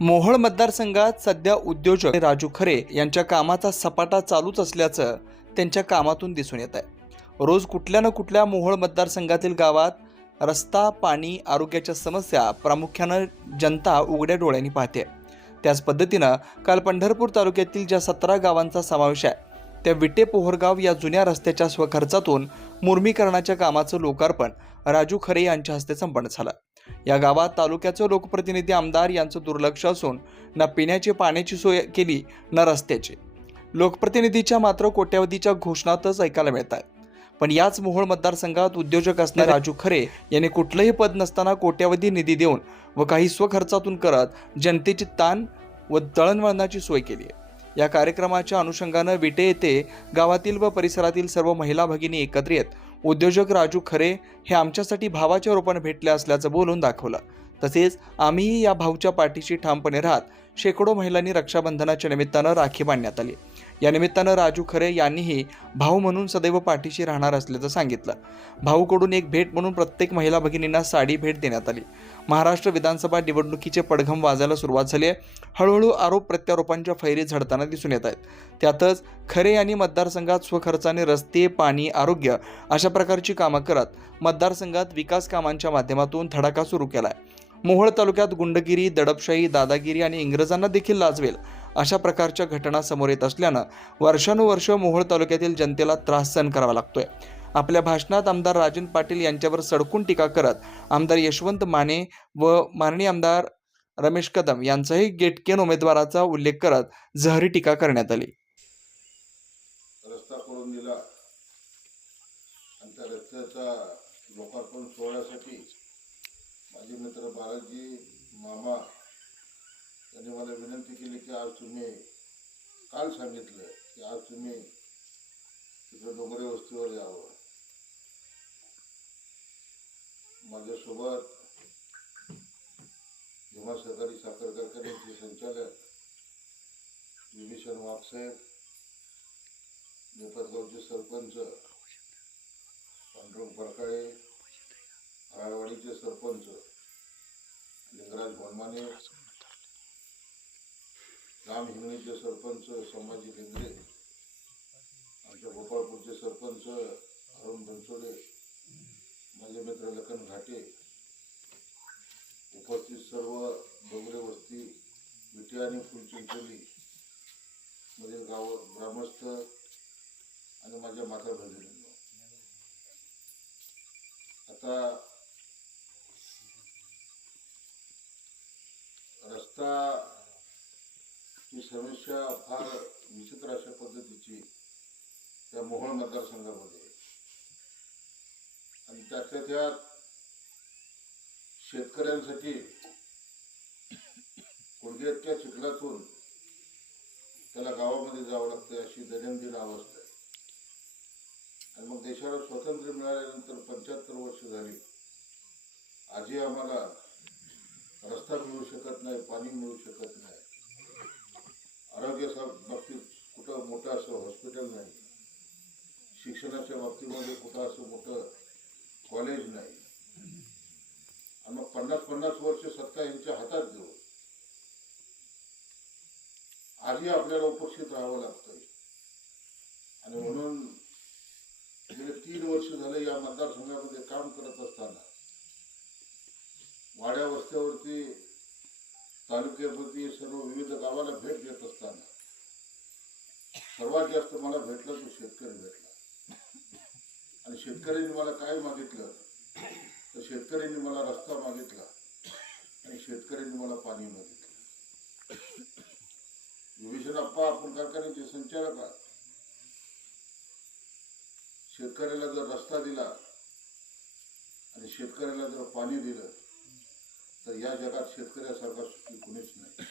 मोहोळ मतदारसंघात सध्या उद्योजक राजू खरे यांच्या कामाचा सपाटा चालूच असल्याचं त्यांच्या कामातून दिसून येत आहे. रोज कुठल्या ना कुठल्या मोहोळ मतदारसंघातील गावात रस्ता पाणी आरोग्याच्या समस्या प्रामुख्यानं जनता उघड्या डोळ्यांनी पाहते. त्याच पद्धतीनं काल पंढरपूर तालुक्यातील ज्या सतरा गावांचा समावेश आहे त्या विटे पोहरगाव या जुन्या रस्त्याच्या स्वखर्चातून मुर्मीकरणाच्या कामाचं लोकार्पण राजू खरे यांच्या हस्ते संपन्न झालं. या गावात तालुक्याचे लोकप्रतिनिधी आमदार यांचं दुर्लक्ष असून ना पिण्याची पाण्याची सोय केली ना रस्त्याची. लोकप्रतिनिधीच्या मात्र कोट्यावधीच्या घोषणातच ऐकायला मिळत आहेत पण याच मोहोळ मतदारसंघात उद्योजक असणारे राजू खरे यांनी कुठलंही पद नसताना कोट्यावधी निधी देऊन व काही स्वखर्चातून करत जनतेची ताण व दळणवळणाची सोय केली आहे. या कार्यक्रमाच्या अनुषंगानं विटे येथे गावातील व परिसरातील सर्व महिला भगिनी एकत्र येत उद्योजक राजू खरे हे आमच्यासाठी भावाच्या रूपाने भेटले असल्याचं बोलून दाखवलं. तसेच आम्हीही या भाऊच्या पाठीशी ठामपणे राहत शेकडो महिलांनी रक्षाबंधनाच्या निमित्तानं राखी बांधण्यात आली. या निमित्तानं राजू खरे यांनीही भाऊ म्हणून सदैव पाठीशी राहणार असल्याचं सांगितलं. भाऊकडून एक भेट म्हणून प्रत्येक महिला भगिनींना साडी भेट देण्यात आली. महाराष्ट्र विधानसभा निवडणुकीचे पडघम वाजायला सुरुवात झाली आहे. हळूहळू आरोप प्रत्यारोपांच्या फैरी झडताना दिसून येत आहेत. त्यातच खरे यांनी मतदारसंघात स्वखर्चाने रस्ते पाणी आरोग्य अशा प्रकारची कामं करत मतदारसंघात विकास कामांच्या माध्यमातून धडाका सुरू केला आहे मोहोळ तालुक्यात गुंडगिरी दडपशाही दादागिरी आणि इंग्रजांना देखील लाजवेल अशा प्रकारच्या घटना समोर येत असल्यानं वर्षानुवर्ष मोहोळ तालुक्यातील जनतेला त्रास सहन करावा लागतोय. आपल्या भाषणात आमदार राजन पाटील यांच्यावर सडकून टीका करत आमदार यशवंत माने व माननीय आमदार रमेश कदम यांचाही गेटकेन उमेदवाराचा उल्लेख करत जहरी टीका करण्यात आली. रस्ता करून दिला. आणि त्या रस्त्याचा लोकार्पण सोहळ्यासाठी माझे मित्र बालाजी मामा यांनी मला विनंती केली की आज तुम्ही काल सांगितलं की आज तुम्ही तिकडे डोंगरे वस्तीवर यावं. माझ्यासोबत जेव्हा सहकारी साखर कारखान्याचे संचालक विभीषण वाघसाहेब नेपतगावचे सरपंच पांडुरंग फरकाळे आळवाडीचे सरपंच लिंगराज भोनमाने राम हिंगणीचे सरपंच संभाजी लिंगरे आमच्या गोपाळपूरचे सरपंच अरुण बनसोडे माझे मित्र लखन घाटे उपस्थित सर्व डोंगरे वस्ती विटी आणि फुलचिंचोली मधील गाव ग्रामस्थ आणि माझ्या माता भगिनी आता रस्ता ही समस्या फार विचित्र अशा पद्धतीची त्या मोहोळ मतदारसंघामध्ये. त्याच्या त्या त्यातल्या त्यात शेतकऱ्यांसाठी गुडघ्याच्या चिखलातून त्याला गावामध्ये जावं लागतं अशी दैनंदिन अवस्था आहे. आणि मग देशाला स्वातंत्र्य मिळाल्यानंतर पंच्याहत्तर वर्ष झाली. आजही आम्हाला रस्ता मिळू शकत नाही पाणी मिळू शकत नाही. आरोग्याच्या बाबतीत कुठं मोठं असं हॉस्पिटल नाही. शिक्षणाच्या बाबतीमध्ये कुठं असं मोठं कॉलेज नाही. आणि मग पन्नास पन्नास वर्ष सत्ता यांच्या हातात देऊ आजही आपल्याला उपस्थित राहावं लागतंय. आणि म्हणून गेले तीन वर्ष झाले या मतदारसंघामध्ये काम करत असताना वाड्या वस्त्यावरती तालुक्यावरती सर्व विविध गावाला भेट देत असताना सर्वात जास्त मला भेटला तो शेतकरी भेटला. आणि शेतकऱ्यांनी मला काय मागितलं? तर शेतकऱ्यांनी मला रस्ता मागितला आणि शेतकऱ्यांनी मला पाणी मागितलं. विभीषण अप्पा आपण कारखान्याचे संचालक आहात. शेतकऱ्याला जर रस्ता दिला आणि शेतकऱ्याला जर पाणी दिलं तर या जगात शेतकऱ्यासारखा सुखी कुणीच नाही.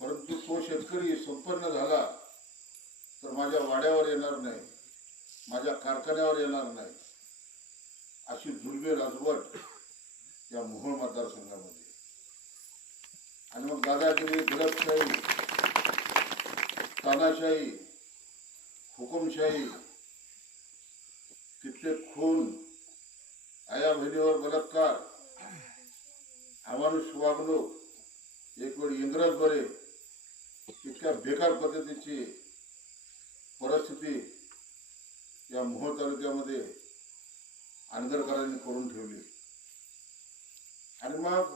परंतु तो शेतकरी संपन्न झाला तर माझ्या वाड्यावर येणार नाही. माझ्या कारखान्यावर येणार नाही. अशी जुलबे राजवट या मोहोळ मतदारसंघामध्ये. आणि मग दादागिरी दडपशाही तानाशाही हुकुमशाही कित्येक खून आया बहिणीवर बलात्कार अमानुष वागणूक एक वेळ इंग्रज बरे इतक्या बेकार पद्धतीची परिस्थिती या मोहोळ तालुक्यामध्ये आंदरकरांनी करून ठेवली. आणि मग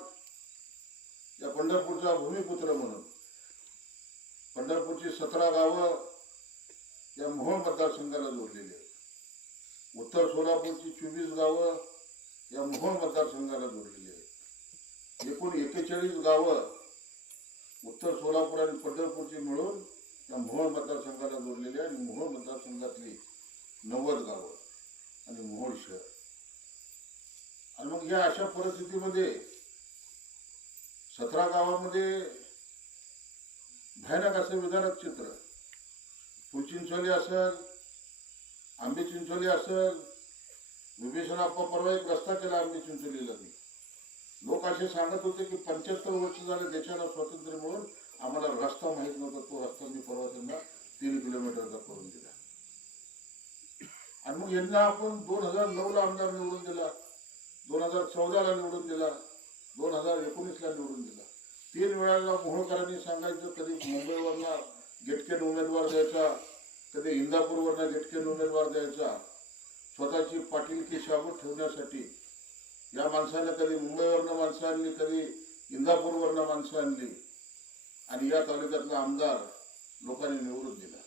या पंढरपूरचा भूमिपुत्र म्हणून पंढरपूरची सतरा गावं या मोहोळ मतदारसंघाला जोडलेली आहेत. उत्तर सोलापूरची चोवीस गावं या मोहोळ मतदारसंघाला जोडलेली आहेत. एकूण एकेचाळीस गावं उत्तर सोलापूर आणि पंढरपूरची मिळून या मोहोळ मतदारसंघाला जोडलेली आहे आणि मोहोळ मतदारसंघातली नव्वद गावं आणि मोहोळ शहर. आणि मग या अशा परिस्थितीमध्ये सतरा गावामध्ये भयानक असं विधानक चित्र. फुलचिंचोली असेल आंबे चिंचोली असेल विभीषण आप्पा परवा एक रस्ता केला आंबे चिंचोलीला. मी लोक असे सांगत होते की पंच्याहत्तर वर्ष झाले देशाला स्वातंत्र्य मिळून आम्हाला रस्ता माहीत नव्हता तो रस्ता मी परवा त्यांना तीन किलोमीटरचा करून दिला. आणि मग यांना आपण दोन हजार नऊला आमदार निवडून दिला दोन हजार चौदाला निवडून दिला दोन हजार एकोणीसला निवडून दिला. तीन वेळाला मोहोळकरांनी सांगायचं कधी मुंबईवरनं गेटकेन उमेदवार द्यायचा कधी इंदापूरवरनं गेटकेन उमेदवार द्यायचा स्वतःची पाटीलकी शाबूत ठेवण्यासाठी. या माणसानं कधी मुंबईवरनं माणसं आणली कधी इंदापूरवरनं माणसं आणली. आणि या तालुक्यातला आमदार लोकांनी निवडून दिला.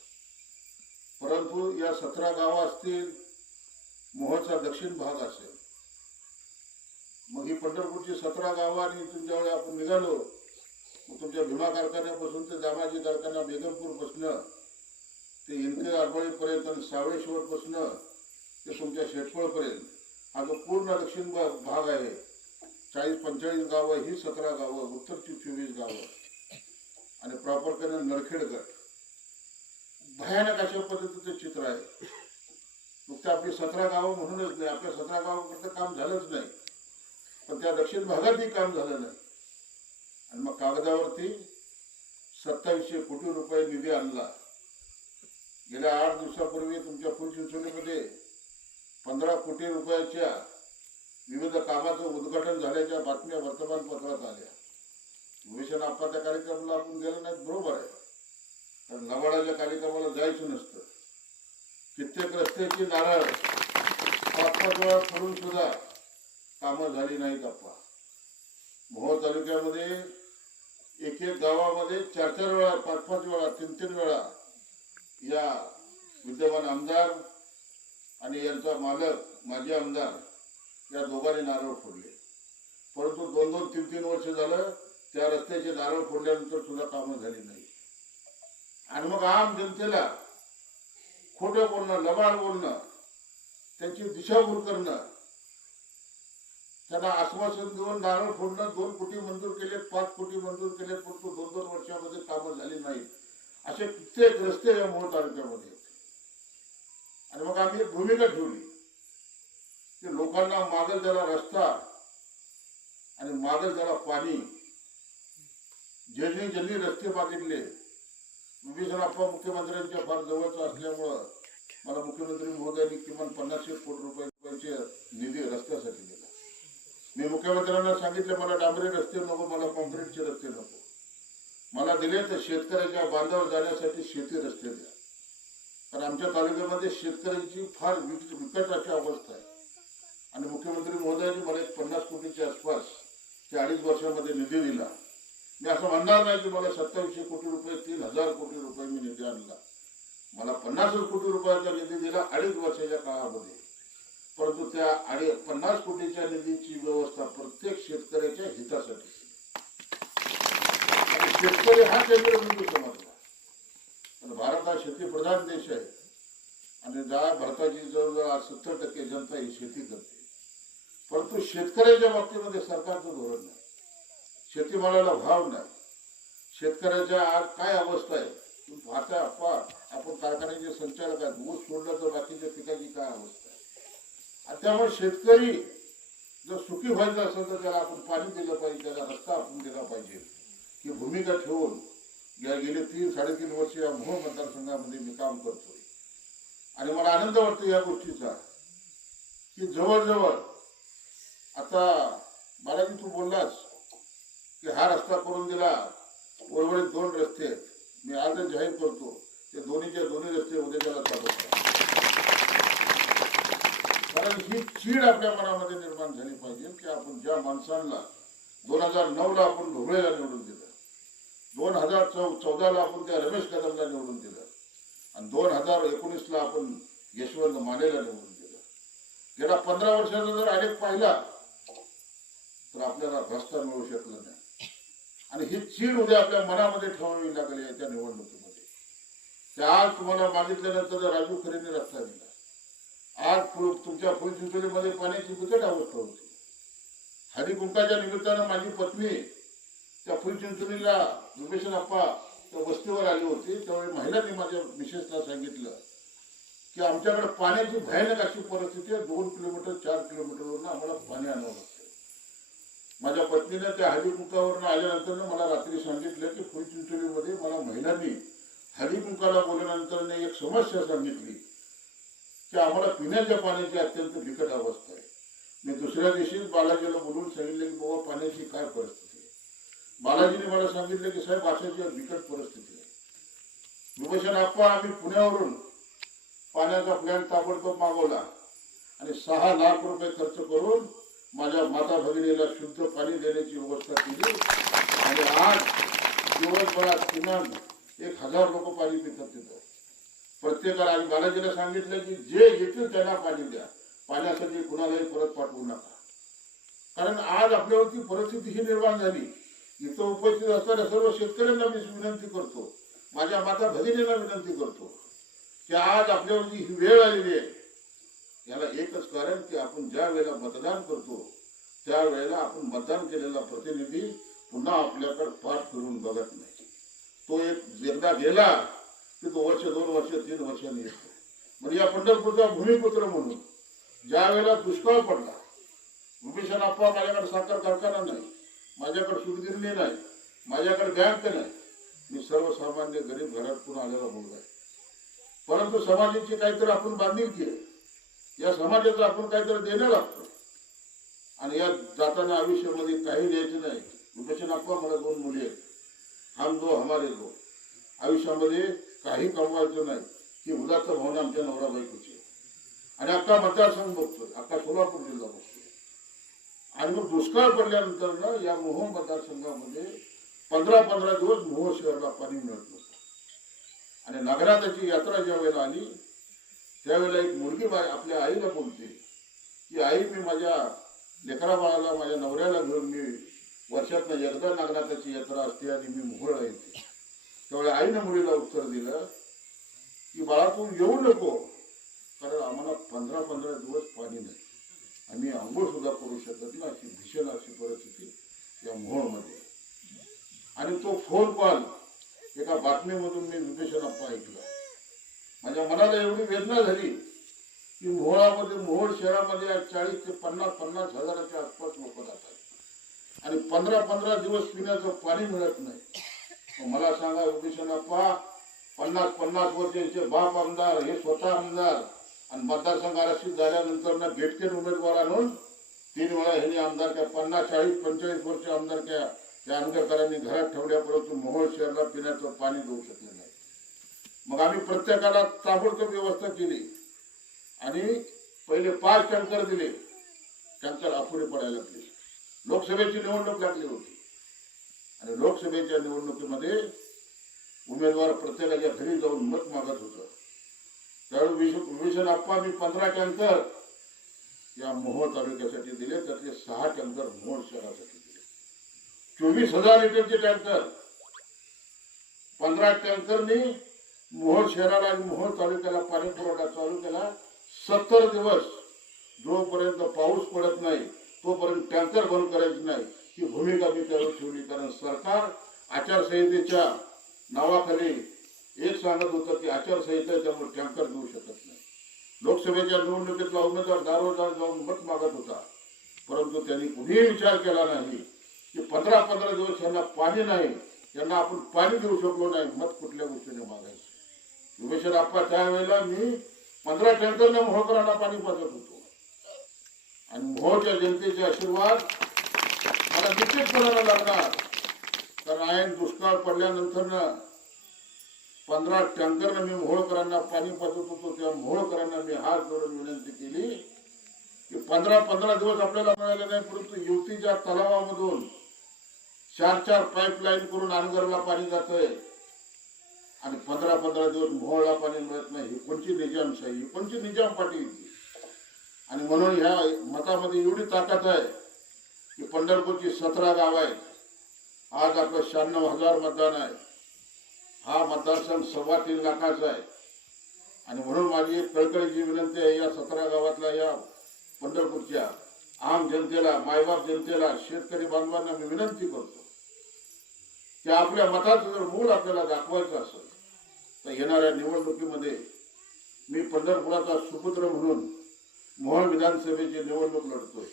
परंतु या सतरा गावं असतील मोहचा दक्षिण भाग असेल. मग ही पंढरपूरची सतरा गावं आणि तुमच्याकडे आपण निघालो मग तुमच्या भीमा कारखान्यापासून ते दामाजी कारखाना बेगमपूरपासनं ते इनके आरबळीपर्यंत आणि बसणं ते तुमच्या शेटफळपर्यंत. हा जो पूर्ण दक्षिण भाग आहे चाळीस पंचेचाळीस गावं ही सतरा गावं उत्तरची चोवीस गावं. आणि प्रॉपरकडे नरखेड भयानक अशा पद्धतीचं चित्र आहे. फक्त आपली सतरा गावं म्हणूनच नाही आपल्या सतरा गावाकडचं काम झालंच नाही. पण त्या दक्षिण भागातही काम झालं नाही. आणि मग कागदावरती सत्तावीसशे कोटी रुपये निधी आणला. गेल्या आठ दिवसापूर्वी तुमच्या फुलचिंचोलीमध्ये पंधरा कोटी रुपयाच्या विविध कामाचं उद्घाटन झाल्याच्या बातम्या वर्तमानपत्रात आल्या. भूषण आपा त्या कार्यक्रमाला आपण गेलो नाहीत बरोबर आहे. कारण लवाडाच्या कार्यक्रमाला जायचं नसतं. कित्येक रस्त्याची नारळ पाच पाच वेळा करून सुद्धा कामं झाली नाहीत आप्पा. मोहोळ तालुक्यामध्ये एक एक गावामध्ये चार चार वेळा पाच पाच वेळा तीन तीन वेळा या विद्यमान आमदार आणि यांचा मालक माजी आमदार या दोघांनी नारळ फोडले. परंतु दोन दोन तीन तीन वर्ष झालं त्या रस्त्याचे नारळ फोडल्यानंतर सुद्धा कामं झाली नाही आणि मग आम जनतेला खोटं बोलणं लबाड बोलणं त्यांची दिशाभूल करणं त्यांना आश्वासन देऊन नारळ फोडणं दोन कोटी मंजूर केलेत पाच कोटी मंजूर केलेत परंतु दोन दोन वर्षामध्ये कामं झाली नाहीत. असे कित्येक रस्ते या मोहोळ तालुक्यामध्ये आणि मग आम्ही एक भूमिका ठेवली. की लोकांना मागल झाला रस्ता आणि मागल झाला पाणी. ज्यांनी ज्यांनी रस्ते मागितले मी जर आप्पा मुख्यमंत्र्यांच्या फार जवळच असल्यामुळं मला मुख्यमंत्री महोदयांनी किमान पन्नासशे कोटी रुपये निधी रस्त्यासाठी दिला. मी मुख्यमंत्र्यांना सांगितलं मला डांबरी रस्ते नको मला कॉन्क्रीटचे रस्ते नको. मला दिले तर शेतकऱ्याच्या बांधावर जाण्यासाठी शेती रस्ते द्या. कारण आमच्या तालुक्यामध्ये शेतकऱ्यांची फार विक- विकट अशी अवस्था आहे. आणि मुख्यमंत्री महोदयांनी मला एक पन्नास कोटीच्या आसपास ते अडीच वर्षामध्ये निधी दिला. मी असं म्हणणार नाही की मला सत्तावीसशे कोटी रुपये तीन हजार कोटी रुपये मी निधी आणला. मला पन्नास कोटी रुपयाचा निधी दिला अडीच वर्षाच्या काळामध्ये. परंतु त्या अडी पन्नास कोटीच्या निधीची व्यवस्था प्रत्येक शेतकऱ्याच्या हितासाठी. आणि शेतकरी हा केंद्रबिंदू समजला. पण भारत हा शेतीप्रधान देश आहे. आणि ज्या भारताची जवळजवळ सत्तर टक्के जनता ही शेती करते. परंतु शेतकऱ्याच्या बाबतीमध्ये सरकारचं धोरण नाही. शेतीमालाला भाव नाही. शेतकऱ्याच्या आज काय अवस्था आहे? तुम्ही आपण कारखान्याचे संचालक आहेत. ऊस सोडलं तर बाकीच्या पिकाची काय अवस्था आहे? आणि त्यामुळे शेतकरी जर सुखी व्हायचं असेल तर त्याला आपण पाणी दिलं पाहिजे त्याला रस्ता आपण दिला पाहिजे. ही भूमिका ठेवून या गेले तीन साडेतीन वर्ष या मोह मतदारसंघामध्ये मी काम करतोय. आणि मला आनंद वाटतो या गोष्टीचा की जवळजवळ आता मला की तू बोललास की हा रस्ता करून दिला. उर्वरित दोन रस्ते आहेत. मी आजच जाहीर करतो ते दोन्हीच्या दोन्ही रस्ते उद्या त्याला कारण ही चीड आपल्या मनामध्ये निर्माण झाली पाहिजे की आपण ज्या माणसांना दोन हजार नऊला आपण ढोबळेला निवडून दिलं. दोन हजार चौ चौदाला आपण त्या रमेश कदमला निवडून दिलं. आणि दोन हजार एकोणीसला आपण यशवंत मानेला निवडून दिलं. गेल्या पंधरा वर्षाचा जर आलेख पाहिला तर आपल्याला रस्ता मिळू शकला नाही. आणि ही चीड उद्या आपल्या मनामध्ये ठेवावी लागली आहे त्या निवडणुकीमध्ये. त्या आज तुम्हाला मागितल्यानंतर राजू खरेने रस्ता दिला. आज तुमच्या फुलचिंचोलीमध्ये पाण्याची बिकट अवस्था होती. हरिकुंकाच्या निमित्तानं माझी पत्नी त्या फुलचिंचोलीला रुपेशन अप्पा त्या वस्तीवर आली होती. त्यावेळी महिलांनी माझ्या मिसेसला सांगितलं की आमच्याकडे पाण्याची भयानक अशी परिस्थिती आहे. दोन किलोमीटर चार किलोमीटरवरून आम्हाला पाणी आणावं लागतं. माझ्या पत्नीनं त्या हरिमुखावरून आल्यानंतर मला रात्री सांगितलं की फुलचिंचोलीमध्ये मला महिलांनी हरिमुखाला बोलल्यानंतर एक समस्या सांगितली की आम्हाला पिण्याच्या पाण्याची अत्यंत बिकट अवस्था आहे. मी दुसऱ्या दिवशीच बालाजीला बोलून सांगितलं की बाबा पाण्याची काय परिस्थिती आहे? बालाजीने मला सांगितलं की साहेब अशाची बिकट परिस्थिती आहे. विभूषण आप्पा आम्ही पुण्यावरून पाण्याचा प्लॅन ताबडतोब मागवला आणि सहा लाख रुपये खर्च करून माझ्या माता भगिनीला शुद्ध पाणी देण्याची व्यवस्था केली. आणि आज दिवसभरात किमान एक हजार लोक पाणी पितात तिथं. प्रत्येकाला आणि बालाजीला सांगितलं की जे येतील त्यांना पाणी द्या. पाण्यासाठी कुणालाही परत पाठवू नका. कारण आज आपल्यावरती परिस्थिती ही निर्माण झाली. इथं उपस्थित असणाऱ्या सर्व शेतकऱ्यांना मी विनंती करतो. माझ्या माता भगिनीला विनंती करतो की आज आपल्यावरती ही वेळ आलेली आहे. याला एकच कारण की आपण ज्या वेळेला मतदान करतो त्यावेळेला आपण मतदान केलेला प्रतिनिधी पुन्हा आपल्याकडे पाठ करून बघत नाही. तो एक एकदा गेला की तो वर्ष दोन वर्ष तीन वर्षांनी येतो. म्हणजे या पंढरपूरचा भूमिपुत्र म्हणून ज्या वेळेला दुष्काळ पडला भूमिशन आप्पा माझ्याकडे साखर कारखाना नाही माझ्याकडे सुरगिरणी नाही माझ्याकडे बँक नाही मी सर्वसामान्य गरीब घरातून आलेला मुलगा आहे. परंतु समाजाची काहीतरी आपण बांधील आहे. या समाजाचं आपण काहीतरी देणं लागतं. आणि या जाताना आयुष्यामध्ये काही द्यायचं नाही. भूपेशन अप्पा मला दोन मुली आहेत. हम दो हमारे दो. आयुष्यामध्ये काही कमवायचं नाही. की उदात्त भावना आमच्या नवरा बायकोची आणि अख्खा मतदारसंघ बघतोय. अख्खा सोलापूर जिल्हा बघतोय. आणि मग दुष्काळ पडल्यानंतर ना या मोहोळ मतदारसंघामध्ये पंधरा पंधरा दिवस मोहोळ शहराला पाणी मिळत नव्हतं. आणि नगराताची यात्रा ज्या वेळेला आली त्यावेळेला एक मुलगी आपल्या आईला बोलते. की आई मी माझ्या लेकरा बाळाला माझ्या नवऱ्याला घेऊन मी वर्षातनं एकदा नागनाथाची यात्रा असते आणि मी मोहोळला येते त्यावेळेला आईनं मुलीला उत्तर दिलं की बाळा तू येऊ नको. कारण आम्हाला पंधरा पंधरा दिवस पाणी नाही. आम्ही आंघोळ सुद्धा करू शकत नाही. अशी भीषण अशी परिस्थिती या मोहोळमध्ये. आणि तो फोन कॉल एका बातमीमधून मी विभीषण अप्पा ऐकला माझ्या मनाला एवढी वेदना झाली की मोहळामध्ये मोहोळ शहरामध्ये आज चाळीस ते पन्नास पन्नास हजाराच्या आसपास लोक जातात. आणि पंधरा पंधरा दिवस पिण्याचं पाणी मिळत नाही. मला सांगा विभीषण अप्पा पन्नास पन्नास वर्षांचे बाप आमदार हे स्वतः आमदार आणि मतदारसंघ आरक्षित झाल्यानंतर ना गेटकेन उमेदवार आणून तीन वेळा ह्यांनी आमदारक्या पन्नास चाळीस पंचेचाळीस वर्ष आमदारक्या त्या आंबेडकरांनी घरात ठेवल्यापर्यंत मोहळ मोहोळ शहराला पिण्याचं पाणी देऊ शकले नाही. मग आम्ही प्रत्येकाला ताबडतोब व्यवस्था केली. आणि पहिले पाच टँकर दिले. टँकर अपुरे पडायला लागले. लोकसभेची निवडणूक लागली होती. आणि लोकसभेच्या निवडणुकीमध्ये उमेदवार प्रत्येकाच्या घरी जाऊन मत मागत होतं. त्यावेळी अप्पा मी पंधरा टँकर या मोहोळ तालुक्यासाठी दिले. त्यातले सहा टँकर मोहोळ शहरासाठी दिले. चोवीस हजार लिटरचे टँकर. पंधरा टँकरनी मोहोळ शहराला आणि मोहोळ तालुक्याला पाणी पुरवठा चालू केला सत्तर दिवस जोपर्यंत पाऊस पडत नाही तोपर्यंत टँकर बंद करायचे नाही. ही भूमिका मी त्यावर ठेवली. कारण सरकार आचारसंहितेच्या नावाखाली एक सांगत होतं की आचारसंहिता त्यामुळे टँकर देऊ शकत नाही. लोकसभेच्या निवडणुकीतला उमेदवार दारोदार जाऊन मत मागत होता. परंतु त्यांनी कुणीही विचार केला नाही की पंधरा पंधरा दिवस यांना पाणी नाही यांना आपण पाणी देऊ शकलो नाही मत कुठल्या गोष्टीने मागायचं? विभीषण अप्पा त्यावेळेला मी पंधरा टँकरनं मोहकरांना पाणी पाजत होतो. आणि मोहच्या जनतेचे आशीर्वाद मला निश्चितपणानं लागणार. कारण आयन दुष्काळ पडल्यानंतर ना पंधरा टँकरनं मी मोहोळकरांना पाणी पाजत होतो. त्या मोहोळकरांना मी हात जोडून विनंती केली की पंधरा पंधरा दिवस आपल्याला मिळाले नाही परंतु युवतीच्या तलावामधून चार चार पाईपलाईन करून अनगरला पाणी जातंय. आणि पंधरा पंधरा दिवस मोहळला पाणी मिळत नाही. ही कोणची निजामशाही ही कोणची निजाम पाटील? आणि म्हणून ह्या मतामध्ये एवढी ताकद आहे की पंढरपूरची सतरा गाव आहेत. आज आपलं शहाण्णव हजार मतदान आहे. हा मतदारसंघ सव्वा तीन लाखाचा आहे. आणि म्हणून माझी एक कळकळीची विनंती आहे या सतरा गावातल्या या पंढरपूरच्या आम जनतेला मायबाप जनतेला शेतकरी बांधवांना मी विनंती करतो की आपल्या मताचं जर मूळ आपल्याला दाखवायचं असेल तर येणाऱ्या निवडणुकीमध्ये मी पंढरपुराचा सुपुत्र म्हणून मोहन विधानसभेची निवडणूक लढतोय.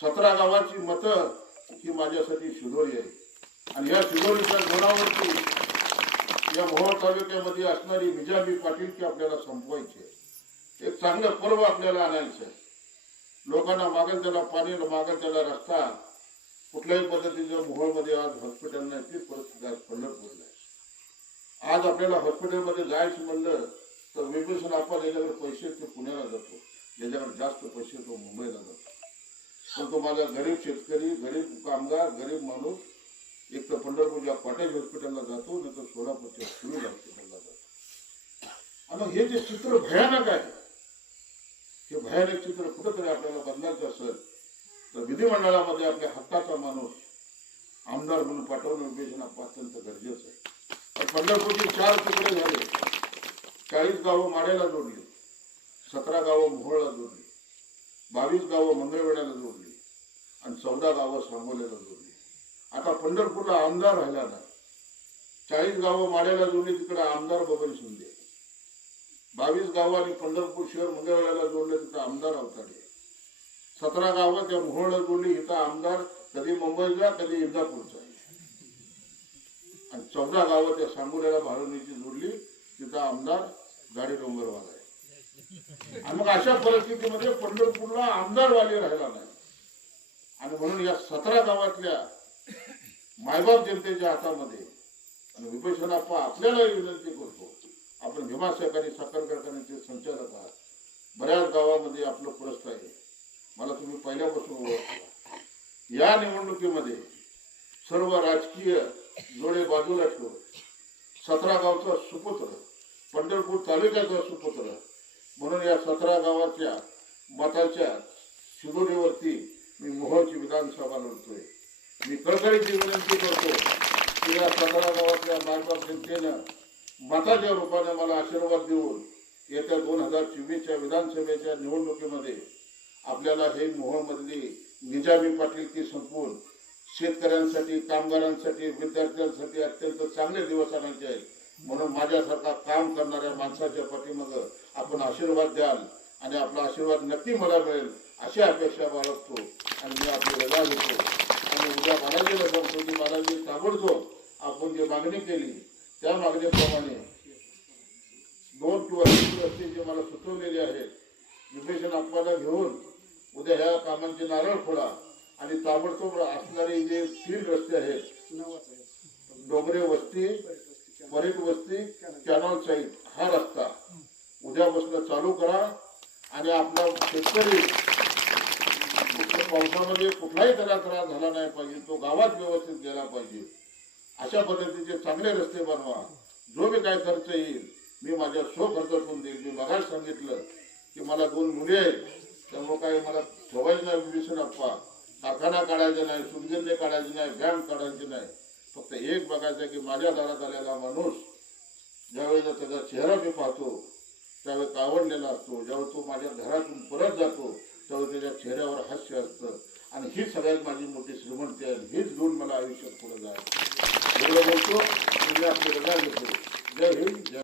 सतरा गावाची मतं ही माझ्यासाठी शिदोरी आहे आणि या शिदोरीच्या जोरावरती या मोहोळ तालुक्यामध्ये असणारी निजामी पाटीलची आपल्याला संपवायची आहे. एक चांगलं पर्व आपल्याला आणायचं आहे. लोकांना मागेल त्याला पाणी मागेल त्याला रस्ता. कुठल्याही पद्धतीचं मोहोळमध्ये आज हॉस्पिटल नाही ती परिस्थिती आज पंढरपूरला आहे. आज आपल्याला हॉस्पिटलमध्ये जायचं म्हणलं तर विभूषण आपण ज्याच्याकडे पैसे ते पुण्याला जातो. ज्याच्याकडे जास्त पैसे तो मुंबईला जातो. पण तो माझा गरीब शेतकरी गरीब कामगार गरीब माणूस एक तर पंढरपूरच्या कॉटेज हॉस्पिटलला जातो नाही तर सोलापूरच्या सिव्हिल हॉस्पिटलला जातो. आणि हे जे चित्र भयानक आहे हे भयानक चित्र कुठंतरी आपल्याला बदलायचं असेल तर विधिमंडळामध्ये आपल्या हक्काचा माणूस आमदार म्हणून पाठवणं विवेचना अत्यंत गरजेचं आहे. पंढरपूरचे चार तुकडे झाले. चाळीस गावं माड्याला जोडली. सतरा गावं मोहळला जोडली. बावीस गावं मंगळवेड्याला जोडली. आणि चौदा गावं सांगोल्याला जोडली. आता पंढरपूरला आमदार राहिला ना चाळीस गावं माड्याला जोडली तिकडे आमदार बबन शिंदे. बावीस गावं आणि पंढरपूर शहर मंगळवेढ्याला जोडले तिथं आमदार अवताडे सतरा गावं त्या मोहळला जोडली इथं आमदार कधी मुंबईचा कधी इंदापूरचा आणि चौदा गावं त्या सांगोल्याला भारवणीची जोडली. तिथं आमदार गाडी डोंगरवाला आहे. आणि मग अशा परिस्थितीमध्ये पंढरपूरला आमदारवाले राहिला नाही. आणि म्हणून या सतरा गावातल्या मायबाप जनतेच्या हातामध्ये आणि विपेशन आपल्याला विनंती करतो आपण भीमा सहकारी साखर कारखान्याचे संचालक आहात. बऱ्याच गावामध्ये आपलं पुरस्कार आहे. मला तुम्ही पहिल्यापासून ओळखता. या निवडणुकीमध्ये सर्व राजकीय जोडे बाजूला ठेवत सतरा गावचा सुपुत्र. पंढरपूर तालुक्याचा सुपुत्र. म्हणून या सतरा गावाच्या मताच्या शिदोरीवरती मी मोहोळची विधानसभा लढतोय. मी कळकळीची विनंती करतो की या सतरा गावातल्या भाजपा जनतेनं मताच्या रूपाने मला आशीर्वाद देऊन येत्या दोन हजार चोवीसच्या विधानसभेच्या निवडणुकीमध्ये आपल्याला हे मोहोळमधली निजामी पाटील ती संपवून शेतकऱ्यांसाठी कामगारांसाठी विद्यार्थ्यांसाठी अत्यंत चांगले दिवस आणायचे आहेत. म्हणून माझ्यासारखा काम करणाऱ्या माणसाच्या पाठीमागं आपण आशीर्वाद द्याल आणि आपला आशीर्वाद नक्की मला मिळेल अशी अपेक्षा बाळगतो आणि मी आपली रजा घेतो. आणि उद्या बालाजीला सांगतो की बालाजी ताबडतोब आपण जी मागणी केली त्या मागणीप्रमाणे दोन किंवा तीन रस्ते जे मला सुचवलेले आहेत विभेषण आपल्याला घेऊन उद्या ह्या कामांचे नारळ फोडा. आणि ताबडतोब असणारे जे तीन रस्ते आहेत डोंगरे वस्ती परीट वस्ती कॅनॉल साईड हा रस्ता. उद्यापासून चालू करा आणि आपला शेतकरी पावसामध्ये कुठलाही त्याला त्रास झाला नाही पाहिजे तो गावात व्यवस्थित गेला पाहिजे. अशा पद्धतीचे चांगले रस्ते बनवा. जो बी काय खर्च येईल मी माझ्या स्व खर्चातून देईल. मी मगाच सांगितलं की मला दोन मुले आहेत त्यामुळे काही मला ठेवायचं नाही विभीषण अप्पा कारखाना काढायचा नाही सुंदरने काढायचे नाही बँक काढायचे नाही. फक्त एक बघायचं की माझ्या दारात आलेला माणूस ज्यावेळेला त्याचा चेहरा मी पाहतो त्यावेळेस आवडलेला असतो ज्यावेळेस तो माझ्या घरातून परत जातो त्यावेळी त्याच्या चेहऱ्यावर हास्य असतं. आणि ही सगळ्यात माझी मोठी श्रीमंती आहे. हीच घेऊन मला आयुष्यात पुढे जायचं एवढं बोलतो. मी आपली रजा घेतो.